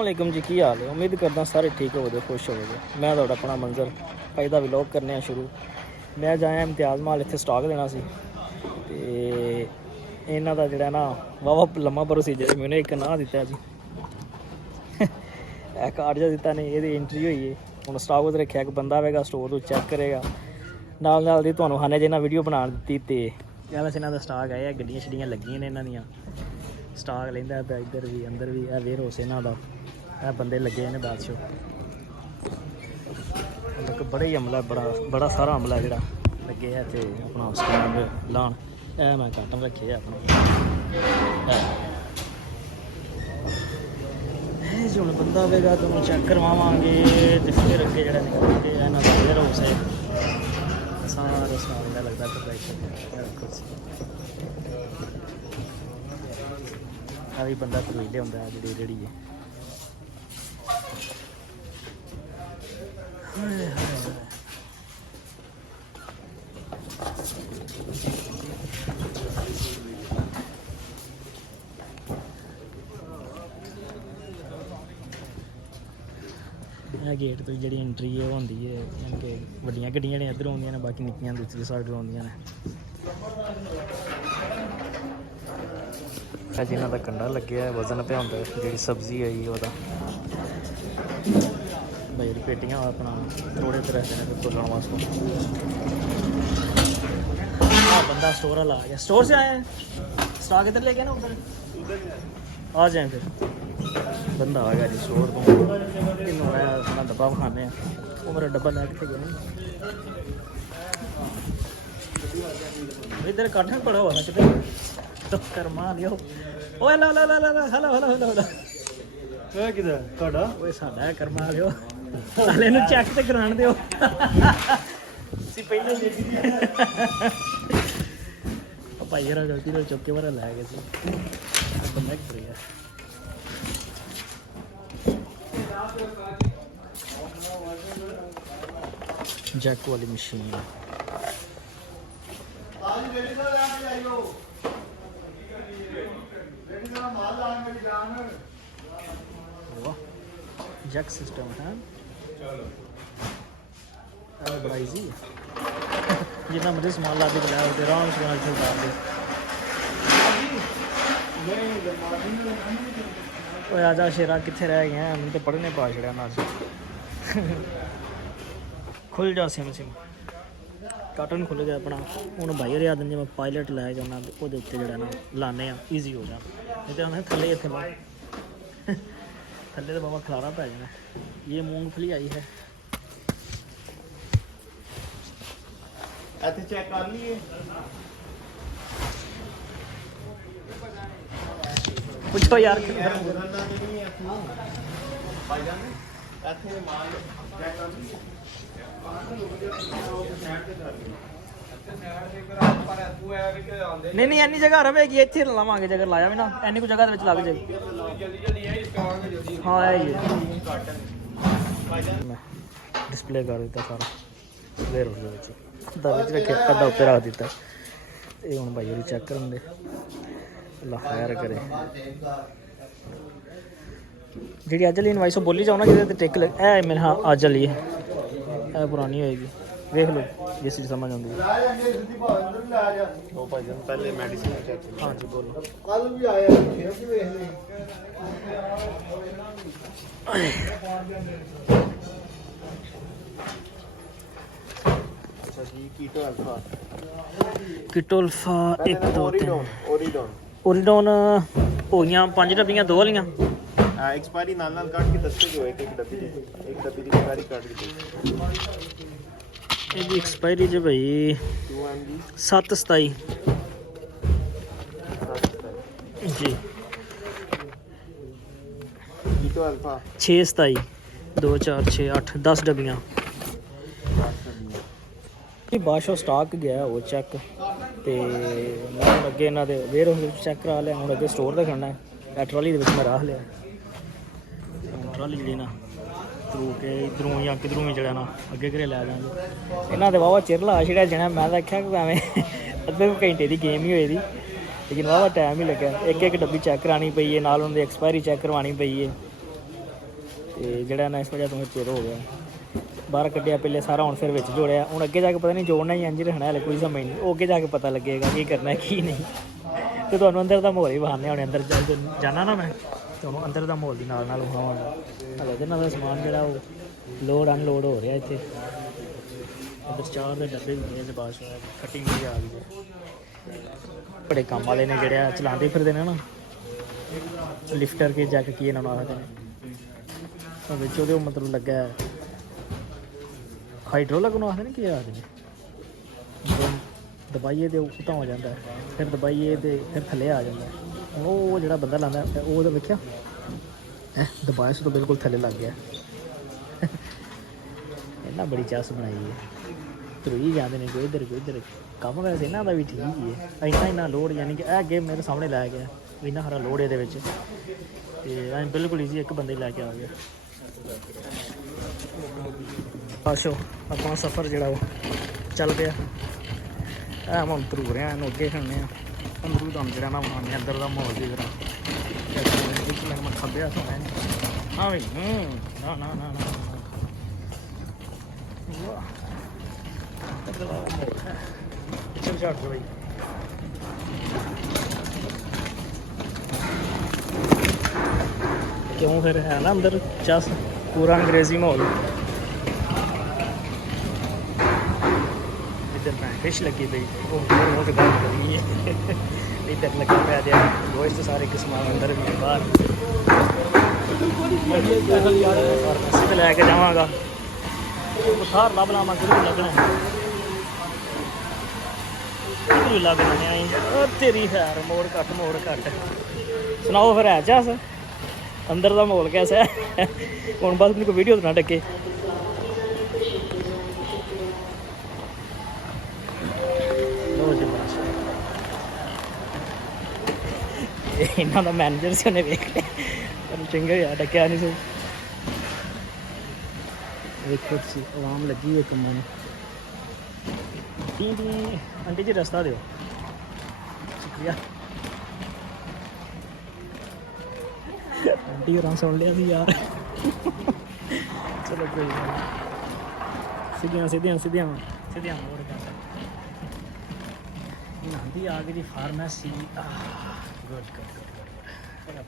ਵਾਲੇਕੁਮ ਜੀ, ਕੀ ਹਾਲ ਹੈ? ਉਮੀਦ ਕਰਦਾ ਸਾਰੇ ਠੀਕ ਹੋਵੋਗੇ, ਖੁਸ਼ ਹੋਵੋਗੇ। ਮੈਂ ਤੁਹਾਡਾ ਆਪਣਾ ਮੰਜ਼ਰ ਭਾਈ ਦਾ ਵਲੌਗ ਕਰਨੇ ਆ ਸ਼ੁਰੂ। ਮੈਂ ਜਾਇਆ ਇਮਤਿਆਜ਼ ਮਾਲ, ਇੱਥੇ ਸਟਾਕ ਦੇਣਾ ਸੀ ਤੇ ਇਹਨਾਂ ਦਾ ਜਿਹੜਾ ਨਾ ਵਾਵਾ ਲੰਮਾ ਪ੍ਰੋਸੀਜਰ ਮੈਨੂੰ ਇੱਕ ਨਾਂ ਦਿੱਤਾ ਜੀ ਇਹ ਕਾਰਡ ਜਿਹਾ ਦਿੱਤਾ ਨੇ, ਇਹਦੀ ਐਂਟਰੀ ਹੋਈ ਹੈ। ਹੁਣ ਸਟਾਕ ਉੱਤੇ ਰੱਖਿਆ, ਇੱਕ ਬੰਦਾ ਆਵੇਗਾ ਸਟੋਰ ਤੋਂ ਚੈੱਕ ਕਰੇਗਾ, ਨਾਲ ਨਾਲ ਦੀ ਤੁਹਾਨੂੰ ਹਾਨੇ ਜਿਹਨਾਂ ਵੀਡੀਓ ਬਣਾ ਦਿੱਤੀ। ਤੇ ਵੈਸੇ ਇਹਨਾਂ ਦਾ ਸਟਾਕ ਆਇਆ, ਗੱਡੀਆਂ ਛੱਡੀਆਂ ਲੱਗੀਆਂ ਨੇ ਇਹਨਾਂ ਦੀਆਂ, ਸਟਾਕ ਲੈਂਦਾ ਪਿਆ ਇੱਧਰ ਵੀ ਅੰਦਰ ਵੀ। ਇਹ ਵੇਅਰ ਹਾਊਸ ਇਹਨਾਂ ਦਾ, ਇਹ ਬੰਦੇ ਲੱਗੇ ਨੇ ਬਾਦਸ਼ਾਹ। ਇੱਕ ਬੜਾ ਹੀ ਅਮਲਾ, ਬੜਾ ਸਾਰਾ ਅਮਲਾ ਜਿਹੜਾ ਲੱਗੇ ਹੈ ਤੇ ਆਪਣਾ ਸਟੈਂਡ ਲਾਉਣ। ਇਹ ਮੈਂ ਕਾਟਨ ਰੱਖੇ ਆਪਣਾ। ਇਹ ਜੋ ਹੁਣ ਬੰਦਾ ਆਵੇਗਾ ਤੁਹਾਨੂੰ ਚੈੱਕ ਕਰਵਾਵਾਂਗੇ ਤੇ ਫਿਰ ਅੱਗੇ ਜਿਹੜਾ ਨਿਕਲਣਗੇ। ਇਹਨਾਂ ਦਾ ਵੇਅਰ ਹਾਊਸ ਹੈ, ਸਾਰਾ ਸਮਾਨ ਦਾ ਲੱਗਦਾ ਆ ਵੀ ਬੰਦਾ ਕੋਈ ਲਿਆਉਂਦਾ ਜਿਹੜੀ ਰੇੜੀ ਹੈ। ਇਹ ਗੇਟ ਤੋਂ ਜਿਹੜੀ ਐਂਟਰੀ ਹੈ ਉਹ ਹੁੰਦੀ ਹੈ, ਯਾਨੀ ਕਿ ਵੱਡੀਆਂ ਗੱਡੀਆਂ ਨੇ ਇੱਧਰ ਆਉਂਦੀਆਂ ਨੇ, ਬਾਕੀ ਨਿੱਕੀਆਂ ਦੂਸਰੀ ਸਾਈਡ ਆਉਂਦੀਆਂ ਨੇ। ਇਹ ਜਿਹਨਾਂ ਦਾ ਕੰਡਾ ਲੱਗਿਆ ਵਜ਼ਨ ਪਿਆ ਹੁੰਦਾ, ਜਿਹੜੀ ਸਬਜ਼ੀ ਹੈ ਜੀ ਉਹਦਾ ਭਾਈ ਪੇਟੀਆਂ ਆਪਣਾ ਥੋੜੇ ਤਰ੍ਹਾਂ ਦੇ ਤੋਲਣ ਵਾਸਤੇ। हाँ बंदा स्टोर वाला आ गया। स्टोर से आए हैं, स्टॉक इधर लेके ना उधर आ जाए। फिर बंदा आ गया जी स्टोर को। इन्हों मैं अपना डब्बा खाने वो मेरा डब्बा लैके गया। इधर काठन पड़ा हुआ कितने तो कर्मा लियो। ओए ला ला ला ला ला हेलो हेलो हेलो हेलो ओए किधर ਤੁਹਾਡਾ? ਓਏ ਸਾਡਾ ਹੈ ਕਰਮਾ ਲਿਓ, ਸਾਲੇ ਨੂੰ ਚੈੱਕ ਤੇ ਕਰਾਣ ਦਿਓ। ਸੀ ਪਹਿਲਾਂ ਭਾਈ ਯਾਰ ਗਲਤੀ ਨਾਲ ਚੁੱਕ ਕੇ ਵਾਰਾ ਲੈ ਗਏ ਸੀ ਬੰਦਾ ਕਰ ਗਿਆ। ਜੈਕ ਵਾਲੀ ਮਸ਼ੀਨ जैक सिस्टम है बड़ा ईजी है। जितना मर्जी समान ला के बजाय होते आराम से डाल दे। ओए आजा शेरा कितने रह गए हैं, मैंने तो पढ़ने पा छड़िया ना। खुल जा सिम सिम काटन खुल गया अपना। हूँ भाई हर आदमी मैं पायलट लै जाना वो उत्ते जरा ना लाने ईजी हो जाए। नहीं तो मैं थले इतने थले तो बाबा खलारा पै जाना। ये मूंगफली आई है, चेक कर लिए पूछो यार। नहीं नहीं एनी जगह रहेगी, इतने लावे जगह लाया भी ना एनी को जगह लग जाए। हाँ ये डिस्प्ले कर दिता सारा वेयर हाउस रखे, अद्धा उत्ते रख दिता। ये हूँ भाई होरी चेक करन दे, अल्लाह खैर करे। जी अज वाली इनवाइस बोली जाओ ना कि टिक लग है मेरे। हाँ अज वाली है, पुरानी होएगी, देख लो जिस चीज समझ आती है। पहले मेडिसिन चेक। हाँ जी बोलो। कल भी आया कीटो अल्फा, कीटो अल्फा 1 2 3 ओरिडोन ओरिडोन हो गई 5 डब्बियां, 2 वालियां। एक्सपायरी नाल नाल काट के दस्ते जो एक डब्बी दी एक्सपायरी काट के ਇਹਦੀ ਐਕਸਪਾਇਰੀ ਜੇ ਭਾਈ 2 mg 7/27 ਜੀ। कीटो अल्फा 6/27 2 4 6 8 10 ਡੱਬੀਆਂ। ਇਹ ਬਾਸ਼ੋ ਸਟਾਕ ਗਿਆ ਉਹ ਚੈੱਕ ਤੇ ਮੈਂ ਹੁਣ ਅੱਗੇ ਇਹਨਾਂ ਦੇ ਵੇਅਰ ਹਾਊਸ ਵਿੱਚ ਚੈੱਕ ਕਰਾ ਲਿਆ। ਹੁਣ ਅੱਗੇ ਸਟੋਰ ਦਾ ਕਰਨਾ ਹੈ। ਟਰਾਲੀ ਦੇ ਵਿੱਚ ਮੈਂ ਰੱਖ ਲਿਆ। ਟਰਾਲੀ ਜਿਹੜੀ ਨਾ ਤਰੂ ਕੇ ਇਧਰੋਂ ਜਾਂ ਕਿਧਰੋਂ ਵੀ ਜਿਹੜਾ ਨਾ ਅੱਗੇ ਘਰੇ ਲੈ ਜਾਵਾਂਗੇ। ਇਹਨਾਂ ਦੇ ਵਾਵਾ ਚਿਰ ਲਾ ਛੜਿਆ ਜਾਣਾ। ਮੈਂ ਤਾਂ ਆਖਿਆ ਕਿ ਐਵੇਂ ਅੱਧੇ ਘੰਟੇ ਦੀ गेम ही हुई थी, लेकिन वाह टाइम ही लगे। एक एक डब्बी चेक करानी पई है, नाल उन्हें एक्सपायरी चेक करवानी पई है। ਤੇ ਜਿਹੜਾ ਨਾ ਇਸ ਵਜ੍ਹਾ ਤੋਂ ਚਿਰ ਹੋ ਗਿਆ ਬਾਹਰ ਕੱਢਿਆ ਪਹਿਲੇ ਸਾਰਾ, ਹੁਣ ਫਿਰ ਵਿੱਚ ਜੋੜਿਆ। ਹੁਣ ਅੱਗੇ ਜਾ ਕੇ ਪਤਾ ਨਹੀਂ ਜੋੜਨਾ ਹੀ ਇੰਝ ਰੱਖਣਾ, ਹਲੇ ਕੋਈ ਸਮਝ ਨਹੀਂ, ਉਹ ਅੱਗੇ ਜਾ ਕੇ ਪਤਾ ਲੱਗੇਗਾ ਕੀ ਕਰਨਾ ਕੀ ਨਹੀਂ। ਤੇ ਤੁਹਾਨੂੰ ਅੰਦਰ ਦਾ ਮਾਹੌਲ ਹੀ ਵਿਖਾਉਂਦੇ ਹਾਂ। ਹੁਣ ਅੰਦਰ ਜਾਣਾ ਨਾ ਮੈਂ ਤੁਹਾਨੂੰ ਅੰਦਰ ਦਾ ਮਾਹੌਲ ਦੀ ਨਾਲ ਨਾਲ ਵਿਖਾਵਾਂਗਾ। ਹਲੇ ਇਹਦੇ ਨਾਲ ਦਾ ਸਮਾਨ ਜਿਹੜਾ ਉਹ ਲੋਡ ਅਨਲੋਡ ਹੋ ਰਿਹਾ ਇੱਥੇ। ਅੰਦਰ ਚਾਰ ਦੇ ਡੱਬੇ ਵੀ ਨੇ ਤੇ ਬਾਅਦ ਕਟਿੰਗ ਵੀ ਆ ਗਈ ਹੈ। ਬੜੇ ਕੰਮ ਵਾਲੇ ਨੇ ਜਿਹੜੇ ਚਲਾਉਂਦੇ ਫਿਰਦੇ ਨੇ ਨਾ, ਲਿਫਟਰ ਕੇ ਜੱਕ ਕੀ ਇਹਨਾਂ ਨੂੰ ਆਖਦੇ ਨੇ। ਵਿੱਚ ਉਹਦੇ ਮਤਲਬ ਲੱਗਾ ਹਾਈਡਰੋਲਿਕ ਨੂੰ ਆਖਦੇ ਨੇ, ਕੀ ਆਖਦੇ ਨੇ, ਦਬਾਈਏ ਤੇ ਉਤਾਂ ਹੋ ਜਾਂਦਾ, ਫਿਰ ਦਬਾਈਏ ਤੇ ਫਿਰ ਥੱਲੇ ਆ ਜਾਂਦਾ। ਹੁਣ ਉਹ ਜਿਹੜਾ ਬੰਦਾ ਲਾਉਂਦਾ ਉਹ ਉਹਦਾ ਵੇਖਿਆ ਦਬਾਇਆ ਸੀ ਤਾਂ ਬਿਲਕੁਲ ਥੱਲੇ ਲੱਗ ਗਿਆ। ਇਹਨਾਂ ਬੜੀ ਚਾਸ ਬਣਾਈ ਹੈ, ਧਰੋਈ ਜਾਂਦੇ ਨੇ ਕੋਈ ਇੱਧਰ ਕੰਮ। ਵੈਸੇ ਇਹਨਾਂ ਦਾ ਵੀ ਠੀਕ ਹੀ ਹੈ। ਇੰਨਾ ਲੋਡ, ਯਾਨੀ ਕਿ ਇਹ ਅੱਗੇ ਮੇਰੇ ਸਾਹਮਣੇ ਲੈ ਗਿਆ ਇੰਨਾ ਸਾਰਾ ਲੋਡ ਇਹਦੇ ਵਿੱਚ, ਤੇ ਐਂ ਬਿਲਕੁਲ ਈਜ਼ੀ ਇੱਕ ਬੰਦੇ ਲੈ ਕੇ ਆ ਗਿਆ। ਆਸ਼ੋ ਆਪਣਾ ਸਫ਼ਰ ਜਿਹੜਾ ਉਹ ਚੱਲ ਪਿਆ। ਐ ਹੁਣ ਧਰੂ ਰਿਹਾ, ਇਹਨੂੰ ਅੱਗੇ ਖੜਨੇ ਆ। ਅੰਦਰੂ ਦਮ ਜਿਹੜਾ ਨਾ ਬਣਾਉਂਦੇ ਅੰਦਰ ਦਾ ਮਾਹੌਲ ਦੀ ਤਰ੍ਹਾਂ। ਮੈਂ ਖੱਬਿਆ ਸੁਣਿਆ ਹਾਂ ਵੀ ਨਾ ਨਾ ਨਾ ਨਾ ਚੱਲ ਛੱਡ ਦੋ ਬਈ। ਕਿਉਂ ਫਿਰ ਹੈ ਨਾ ਅੰਦਰ ਚਸ ਪੂਰਾ ਅੰਗਰੇਜ਼ੀ ਮਾਹੌਲ। ਇੱਧਰ ਮੈਂ ਫਿਸ਼ ਲੱਗੀ ਪਈ, ਉਹ ਤੇ ਗੱਲ ਕਰਨੀ ਹੈ। ਇੱਧਰ ਲੱਗਾ ਪਿਆ ਤੇ ਗੋਸ਼ਤ ਸਾਰੇ ਕਿਸਮਾਂ ਅੰਦਰ ਵੀ ਬਾਹਰ। ਮੈਂ ਲੈ ਕੇ ਜਾਵਾਂਗਾ, ਬੁਖਾਰ ਲੱਭ ਲਾਵਾਂ ਕਿਹਨੂੰ ਲੱਗਣਾ, ਕਿਹਨੂੰ ਲੱਗਣਾ ਉਹ ਤੇਰੀ ਖੈਰ। ਮੋੜ ਘੱਟ ਸੁਣਾਓ ਫਿਰ ਹੈ ਚਸ ਅੰਦਰ ਦਾ ਮਾਹੌਲ ਕੈਸਾ ਹੈ? ਹੁਣ ਬਸ ਮੈਨੂੰ ਕੋਈ ਵੀਡੀਓ ਤਾਂ ਨਾ ਡੱਕੇ। ਇਹਨਾਂ ਦਾ ਮੈਨੇਜਰ ਸੀ, ਉਹਨੇ ਵੇਖ ਲਿਆ ਪਰ ਚੰਗਾ ਯਾਰ ਡੱਕਿਆ ਨਹੀਂ ਸੀ। ਵੇਖੋ ਤੁਸੀਂ ਆਵਾਮ ਲੱਗੀ ਹੋਈ ਕੰਮਾਂ ਨੂੰ। ਆਂਟੀ ਜੀ ਰਸਤਾ ਦਿਓ, ਸ਼ੁਕਰੀਆ। ਆਂਟੀ ਹੋਰਾਂ ਸੁਣ ਲਿਆ ਸੀ ਯਾਰ। ਚਲੋ ਕੋਈ ਨਹੀਂ, ਸਿੱਧੀਆਂ ਮੋੜ ਕਰ ਆਂਟੀ ਆ ਗਈ ਜੀ। ਫਾਰਮੇਸੀ ਗੁੱਡ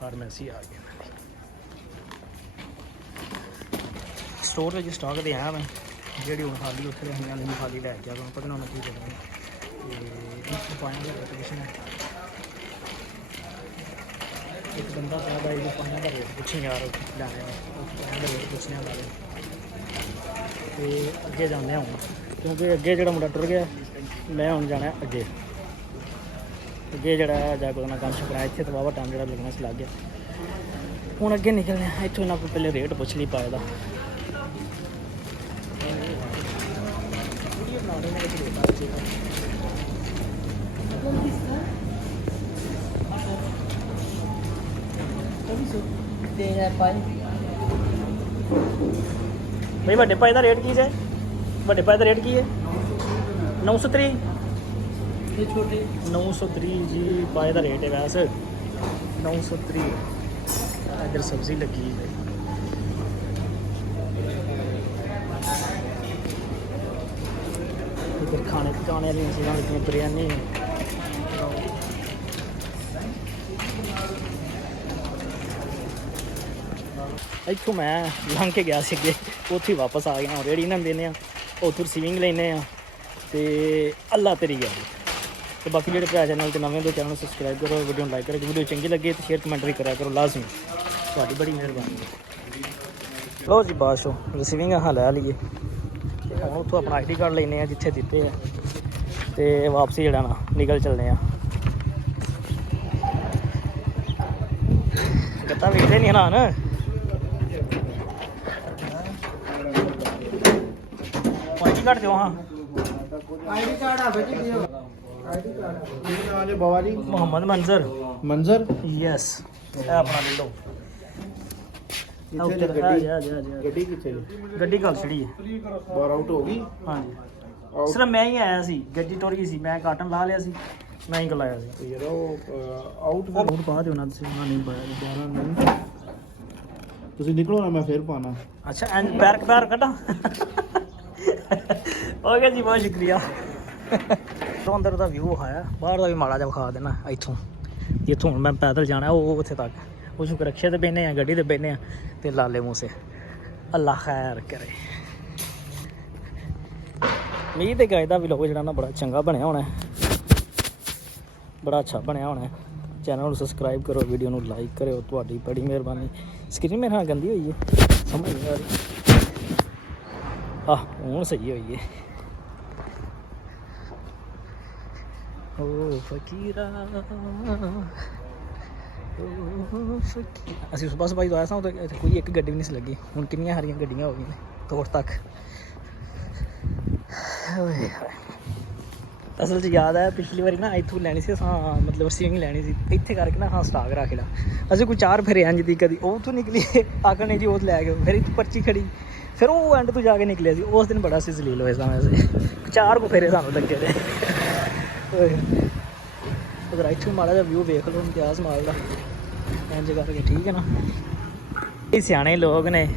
ਫਾਰਮੇਸੀ ਆ ਗਈ। ਸਟੋਰ ਵਿੱਚ ਸਟਾਕ ਦੇ ਆਇਆ ਮੈਂ, ਜਿਹੜੀ ਹੁਣ ਖਾਲੀ ਉੱਥੇ ਰਹੀਆਂ ਨੇ ਖਾਲੀ ਲੈ ਕੇ ਆ। ਤੁਹਾਨੂੰ ਪਤਾ ਨਾ ਮੈਂ ਕੀ ਕਰਨਾ। ਤੇ ਇੱਕ ਪਾਣੀ ਦਾ ਰੇਟ ਹੈ, ਇੱਕ ਬੰਦਾ ਕਹਿੰਦਾ ਇਹ ਪਾਣੀ ਦਾ ਰੇਟ ਪੁੱਛੇ ਯਾਰ ਲੈਣੇ ਪਾਣੀ ਦਾ ਰੇਟ ਪੁੱਛਣੇ ਵਾਲੇ। ਤੇ ਅੱਗੇ ਜਾਂਦੇ ਹਾਂ ਹੁਣ, ਕਿਉਂਕਿ ਅੱਗੇ ਜਿਹੜਾ ਮੁੰਡਾ ਟੁਰ ਗਿਆ, ਮੈਂ ਹੁਣ ਜਾਣਾ ਅੱਗੇ ਜਿਹੜਾ ਜਾ ਕੇ ਉਹਨਾਂ ਕੰਮ ਸ਼ੁਕਰਾਇਆ। ਇੱਥੇ ਤਾਂ ਵਾਹਵਾ ਟਾਈਮ ਜਿਹੜਾ ਲੱਗਣਾ ਸੀ ਲੱਗ ਗਿਆ। ਹੁਣ ਅੱਗੇ ਨਿਕਲਦੇ ਹਾਂ ਇੱਥੋਂ। ਇਹਨਾਂ ਕੋਲ ਪਹਿਲੇ ਰੇਟ ਪੁੱਛ ਲਈ ਪਾਏ ਦਾ। ਬਈ ਵੱਡੇ ਪਾਏ ਦਾ ਰੇਟ ਕੀ ਹੈ? ਵੱਡੇ ਪਾਏ ਦਾ ਰੇਟ ਕੀ ਹੈ? 930 930 ਜੀ ਪਾਏ ਦਾ ਰੇਟ ਹੈ ਵੈਸੇ 930। ਇੱਧਰ ਸਬਜ਼ੀ ਲੱਗੀ ਹੈ। ਇੱਧਰ ਖਾਣੇ ਪਕਾਉਣੇ ਵਾਲੀਆਂ ਚੀਜ਼ਾਂ ਲੱਗੀਆਂ, ਬਿਰਿਆਨੀ। ਇੱਥੋਂ ਮੈਂ ਲੰਘ ਕੇ ਗਿਆ ਸੀ ਅੱਗੇ, ਉੱਥੇ ਵਾਪਸ ਆ ਗਿਆ। ਰੇੜੀ ਨਾਲ ਦਿੰਦੇ ਹਾਂ, ਉੱਥੋਂ ਰਿਸੀਵਿੰਗ ਲੈਂਦੇ ਹਾਂ ਤੇ ਅੱਲਾ ਤੇਰੀ ਗੱਲ। ਤੇ ਬਾਕੀ ਜਿਹੜੇ ਭਰਾ ਚੈਨਲ 'ਤੇ ਨਵੇਂ ਦੇ ਚੈਨਲ ਨੂੰ ਸਬਸਕ੍ਰਾਈਬ ਕਰੋ, ਵੀਡੀਓ ਨੂੰ ਲਾਈਕ ਕਰੋ। ਵੀਡੀਓ ਚੰਗੀ ਲੱਗੇ ਤਾਂ ਸ਼ੇਅਰ ਕਮੈਂਟ ਵੀ ਕਰਿਆ ਕਰੋ ਲਾਜ਼ਮੀ, ਤੁਹਾਡੀ ਬੜੀ ਮਿਹਰਬਾਨੀ। ਲਓ ਜੀ ਬਾਸ਼ੋ ਰਿਸੀਵਿੰਗ ਹਾਂ ਲੈ ਲਈਏ ਤੇ ਹੁਣ ਉੱਥੋਂ ਆਪਣਾ ID ਕਾਰਡ ਲੈਂਦੇ ਹਾਂ ਜਿੱਥੇ ਦਿੱਤੇ ਆ, ਤੇ ਵਾਪਸੀ ਜਿਹੜਾ ਨਾ ਨਿਕਲ ਚੱਲਦੇ ਆ। ਗੱਤਾ ਵੇਖਦੇ ਨਹੀਂ ਨਾ ID ਕਾਰਡ ਦਿਓ। ਹਾਂ ID ਕਾਰਡ ਆ ਬੇਟੀ ਦਿਓ। ID ਕਾਰਡ ਕੀ ਨਾਮ ਹੈ ਬਾਬਾ ਜੀ? ਮੁਹੰਮਦ ਮੰਜ਼ਰ। ਯੈਸ, ਇਹ ਆਪਣਾ ਲੈ ਲਓ। ਗੱਡੀ ਕਿੱਥੇ? ਗੱਡੀ ਕੱਲ ਛੜੀ ਹੈ, ਬਾਹਰ ਆਊਟ ਹੋ ਗਈ। ਹਾਂਜੀ ਸਿਰਫ ਮੈਂ ਹੀ ਆਇਆ ਸੀ, ਗੱਡੀ ਟੁਰ ਗਈ ਸੀ। ਮੈਂ ਕਾਟਨ ਲਾ ਲਿਆ ਸੀ, ਮੈਂ ਹੀ ਗਲਾਇਆ ਸੀ। ਯਾਰ ਉਹ ਆਊਟ ਪਾ ਦਿਓ ਨਾ ਤੁਸੀਂ। ਉਹਨਾਂ ਨਹੀਂ ਪਾਇਆ 12 ਨਹੀਂ। ਤੁਸੀਂ ਨਿਕਲੋ ਨਾ, ਮੈਂ ਫੇਰ ਪਾਣਾ। ਅੱਛਾ ਐਂ ਪੈਰ ਕੱਢਾਂ। ਹੋ ਗਿਆ ਜੀ, ਬਹੁਤ ਸ਼ੁਕਰੀਆ। ਤੋਂ ਅੰਦਰ ਦਾ ਵਿਊ ਆਇਆ, ਬਾਹਰ ਦਾ ਵੀ ਮਾੜਾ ਜਿਹਾ ਵਿਖਾ ਦੇਣਾ ਇੱਥੋਂ, ਜਿੱਥੋਂ ਹੁਣ ਮੈਂ ਪੈਦਲ ਜਾਣਾ ਉਹ ਉੱਥੇ ਤੱਕ। ਕੁਛ ਰਕਸ਼ੇ ਤੇ ਬਹਿਨੇ ਆ, ਗੱਡੀ ਤੇ ਬਹਿਨੇ ਆ, ਤੇ ਲਾਲੇ ਮੂਸੇ ਅੱਲਾ ਖੈਰ ਕਰੇ। ਮੀਂਹ ਤੇ ਗਾਇ ਦਾ ਵਲੋਗ ਜਿਹੜਾ ਨਾ ਬੜਾ ਚੰਗਾ ਬਣਿਆ ਹੋਣਾ, ਬੜਾ ਅੱਛਾ ਬਣਿਆ ਹੋਣਾ। ਚੈਨਲ ਨੂੰ ਸਬਸਕ੍ਰਾਈਬ ਕਰੋ, ਵੀਡੀਓ ਨੂੰ ਲਾਈਕ ਕਰਿਓ, ਤੁਹਾਡੀ ਬੜੀ ਮਿਹਰਬਾਨੀ। ਸਕਰੀਨ ਮੇਰੇ ਨਾਲ ਗੰਦੀ ਹੋਈ ਹੈ, ਸਮਝ ਨਹੀਂ ਆ ਰਹੀ। ਆਹ ਹੁਣ ਸਹੀ ਹੋਈ ਹੈ। ਓ ਫਕੀਰਾ ਅਸੀਂ ਸੁਬਹ ਸੁਬਹ ਆਇਆ ਸਾਂ, ਉਦੋਂ ਕੋਈ ਇੱਕ ਗੱਡੀ ਵੀ ਨਹੀਂ ਸੀ ਲੱਗੀ। ਹੁਣ ਕਿੰਨੀਆਂ ਸਾਰੀਆਂ ਗੱਡੀਆਂ ਹੋ ਗਈਆਂ ਤੋੜ ਤੱਕ। ਅਸਲ 'ਚ ਯਾਦ ਹੈ ਪਿਛਲੀ ਵਾਰੀ ਨਾ ਇੱਥੋਂ ਲੈਣੀ ਸੀ ਅਸਾਂ, ਮਤਲਬ ਸੀਵਿੰਗ ਲੈਣੀ ਸੀ ਇੱਥੇ ਕਰਕੇ ਨਾ। ਹਾਂ ਸਟਾਕ ਰੱਖ ਲਿਆ ਅਸੀਂ, ਕੋਈ 4 ਫੇਰੇ ਇੰਝ ਦੀ ਕਦੀ ਉਹ ਤੋਂ ਨਿਕਲੀ ਆਖਣ ਨੇ ਜੀ ਉਹ ਲੈ ਗਏ, ਫਿਰ ਇੱਥੇ ਪਰਚੀ ਖੜੀ, ਫਿਰ ਉਹ ਐਂਡ ਤੋਂ ਜਾ ਕੇ ਨਿਕਲਿਆ ਸੀ। ਉਸ ਦਿਨ ਬੜਾ ਅਸੀਂ ਜ਼ਲੀਲ ਹੋਏ ਸਾਂ ਵੈਸੇ, 4 ਕੁ ਫੇਰੇ ਸਾਨੂੰ ਲੱਗੇ ਨੇ। ਅਗਰ ਇੱਥੋਂ ਮਾੜਾ ਜਿਹਾ ਵਿਊ ਵੇਖ ਲਓ ਇਮਤਿਆਜ਼ ਮਾਲ ਦਾ ਇੰਝ ਕਰਕੇ, ਠੀਕ ਹੈ ਨਾ। ਇਹ ਸਿਆਣੇ ਲੋਕ ਨੇ,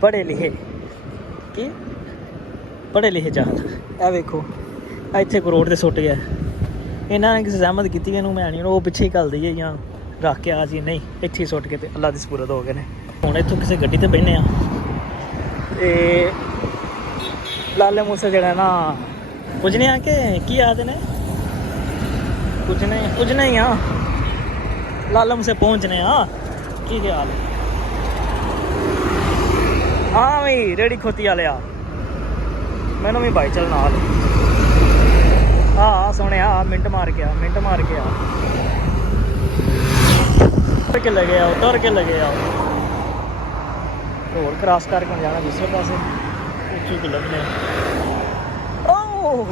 ਪੜ੍ਹੇ ਲਿਖੇ, ਕੀ ਪੜ੍ਹੇ ਲਿਖੇ ਜਹਾਜ਼। ਇਹ ਵੇਖੋ ਇੱਥੇ ਕੋਈ ਰੋਡ 'ਤੇ ਸੁੱਟ ਗਿਆ, ਇਹਨਾਂ ਨੇ ਕਿਸੇ ਜ਼ਹਿਮਤ ਕੀਤੀ ਇਹਨੂੰ ਮੈਂ ਨਹੀਂ, ਉਹ ਪਿੱਛੇ ਹੀ ਘੱਲ ਦਈਏ ਜਾਂ ਰੱਖ ਕੇ ਆ ਜੀ, ਨਹੀਂ ਇੱਥੇ ਹੀ ਸੁੱਟ ਕੇ ਤੇ ਅੱਲਾ ਦੀ ਸਪੁਰਦ ਹੋ ਗਏ ਨੇ। ਹੁਣ ਇੱਥੋਂ ਕਿਸੇ ਗੱਡੀ 'ਤੇ ਬਹਿੰਦੇ ਆ ਤੇ ਲਾਲੇ ਮੂਸੇ ਜਿਹੜਾ ਨਾ ਪੁੱਜਨੇ ਆ ਕਿ ਕੀ ਆਖਦੇ ਨੇ, ਪੁੱਜਨੇ ਹੀ ਆ, ਲਾਲੇ ਮੂਸੇ ਪਹੁੰਚਨੇ ਆ। ਕੀ ਖਿਆਲ ਹਾਂ ਵੀ ਰੇੜੀ ਖੋਤੀ ਵਾਲਿਆ, ਮੈਨੂੰ ਵੀ ਬਾਈ ਚੱਲ ਨਾਲ। ਹਾਂ ਸੁਣਿਆ, ਮਿੰਟ ਮਾਰ ਕੇ ਆ, ਮਿੰਟ ਮਾਰ ਕੇ ਆ। ਤੁਰ ਕੇ ਲੱਗੇ ਆ, ਤੁਰ ਕੇ ਲੱਗੇ ਆ। ਹੋਰ ਕ੍ਰਾਸ ਕਰਕੇ ਹੁਣ ਜਾਣਾ ਦੂਸਰੇ ਪਾਸੇ, ਉੱਚੂ ਕਿ ਲੱਗਣੇ। ਓ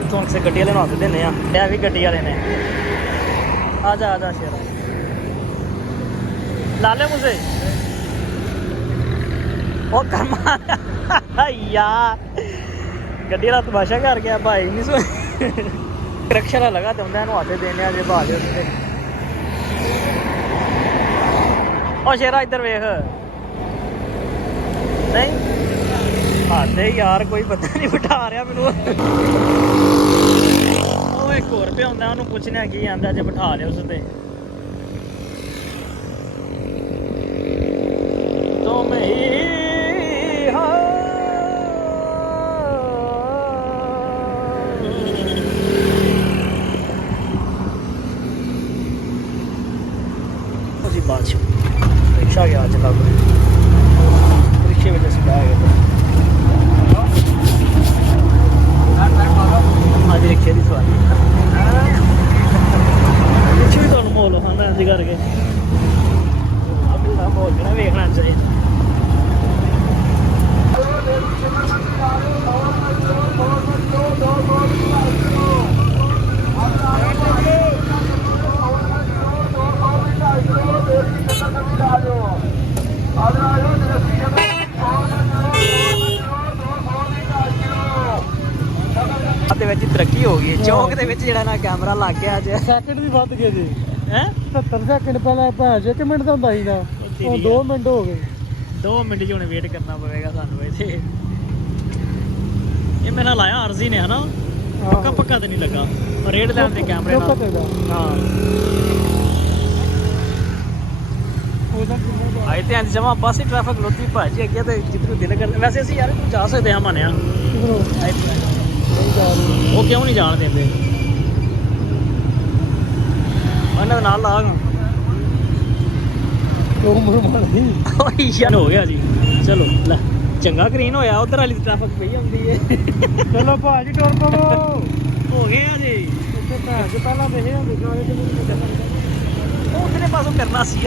ਇੱਥੋਂ ਕਿਸੇ ਗੱਡੀ ਵਾਲੇ ਨੂੰ ਹੱਥ ਦਿੰਦੇ ਆ, ਇਹ ਵੀ ਗੱਡੀ ਵਾਲੇ ਨੇ। ਆ ਜਾ ਸ਼ੇਰਾ ਲਾਲੇ ਮੂਸੇ ਉਹ ਕਰਮਾ ਯਾਰ, ਗੱਡੀ ਵਾਲਾ ਤਮਾਸ਼ਾ ਕਰ ਗਿਆ ਭਾਈ। ਨਹੀਂ ਸੋ ਰਕਸ਼ਾ ਵਾਲਾ ਲਗਾ ਤੇ ਹੁੰਦਾ ਇਹਨੂੰ ਹੱਥ ਦੇਣੇ ਆ ਜੇ ਬਾਹਰ ਉੱਤੇ। ਉਹ ਸ਼ੇਰਾ ਇੱਧਰ ਵੇਖ, ਨਹੀਂ ਹਾਦੇ ਯਾਰ ਕੋਈ ਪਤਾ ਨਹੀਂ ਬਿਠਾ ਰਿਹਾ ਮੈਨੂੰ। ਉਹ ਇੱਕ ਹੋਰ ਪਿਆ ਹੁੰਦਾ, ਉਹਨੂੰ ਪੁੱਛਣਾ ਕੀ ਆਂਦਾ ਜੇ ਬਿਠਾ ਲਿਆ ਉਸ ਤੇ। ਬਾਦਸ਼ਾਹ ਰਿਕਸ਼ਾ ਗਿਆ ਚਲਾ ਕੇ, ਰਿਕਸ਼ੇ ਵਿੱਚ ਅਸੀਂ ਬਹਿ ਗਏ। ਅੱਜ ਰਿਕਸ਼ੇ ਦੀ ਸਵਾਰੀ ਰਿਕਸ਼ੇ ਵੀ ਤੁਹਾਨੂੰ ਮੋਲ ਖਾਂਦਾ ਇੰਝ ਕਰਕੇ। ਆਪਣਾ ਮੋਲ ਜਿਹੜਾ ਵੇਖਣਾ ਚਾਹੀਦਾ। ਦੇ ਵਿੱਚ ਤਰੱਕੀ ਹੋ ਗਈ, ਚੌਕ ਦੇ ਵਿੱਚ ਜਿਹੜਾ ਨਾ ਕੈਮਰਾ ਲੱਗ ਗਿਆ ਅੱਜ। ਸੈਕਿੰਡ ਵੀ ਵੱਧ ਗਏ ਜੀ, ਹੈ 70 ਸੈਕਿੰਡ ਪਹਿਲਾਂ ਭਾਜ 1 ਮਿੰਟ ਦਾ ਹੁੰਦਾ ਸੀ ਨਾ, ਹੁਣ 2 ਮਿੰਟ ਹੋ ਗਏ। 2 ਮਿੰਟ ਜੀ ਹੁਣ ਵੇਟ ਕਰਨਾ ਪਵੇਗਾ ਸਾਨੂੰ ਇੱਥੇ। ਇਹ ਮੇਰਾ ਲਾਇਆ ਅਰਜ਼ੀ ਨੇ ਹਨਾ, ਪੱਕਾ ਤੇ ਨਹੀਂ ਲੱਗਾ ਰੇਡ ਲੈਣ ਦੇ ਕੈਮਰੇ ਨਾਲ। ਹਾਂ ਆਏ ਤੇ ਅੱਜ ਜਮਾ ਪਾਸੇ ਟ੍ਰੈਫਿਕ ਲੋਤੀ ਭਾਜੀ ਅੱਗੇ ਤੇ ਜਿੱਧਰ ਦਿਲ ਕਰ। ਵੈਸੇ ਅਸੀਂ ਯਾਰ ਤੂੰ ਜਾ ਸਕਦੇ ਹਾਂ ਮੰਨਿਆ, ਉਹ ਕਿਉਂ ਨਹੀਂ ਜਾਣ ਦਿੰਦੇ ਉਹਨਾਂ ਨਾਲ ਲਾ। ਹੋ ਗਿਆ ਜੀ, ਚਲੋ ਲੈ ਚੰਗਾ ਗ੍ਰੀਨ ਹੋਇਆ, ਉਧਰ ਵਾਲੀ ਟ੍ਰੈਫਿਕ ਪਈ ਹੁੰਦੀ ਹੈ। ਚਲੋ ਭਾਜੀ ਟੁਰ ਪਵੋ, ਹੋ ਗਏ ਆ ਜੀ। ਇੱਥੇ ਭੈਣ ਦੇ ਪਹਿਲਾਂ ਵੇਹੇ ਹੁੰਦੇ ਗਾਣੇ ਤੇ ਉਧਰੇ ਪਾਸੋਂ ਕਰਨਾ ਸੀ।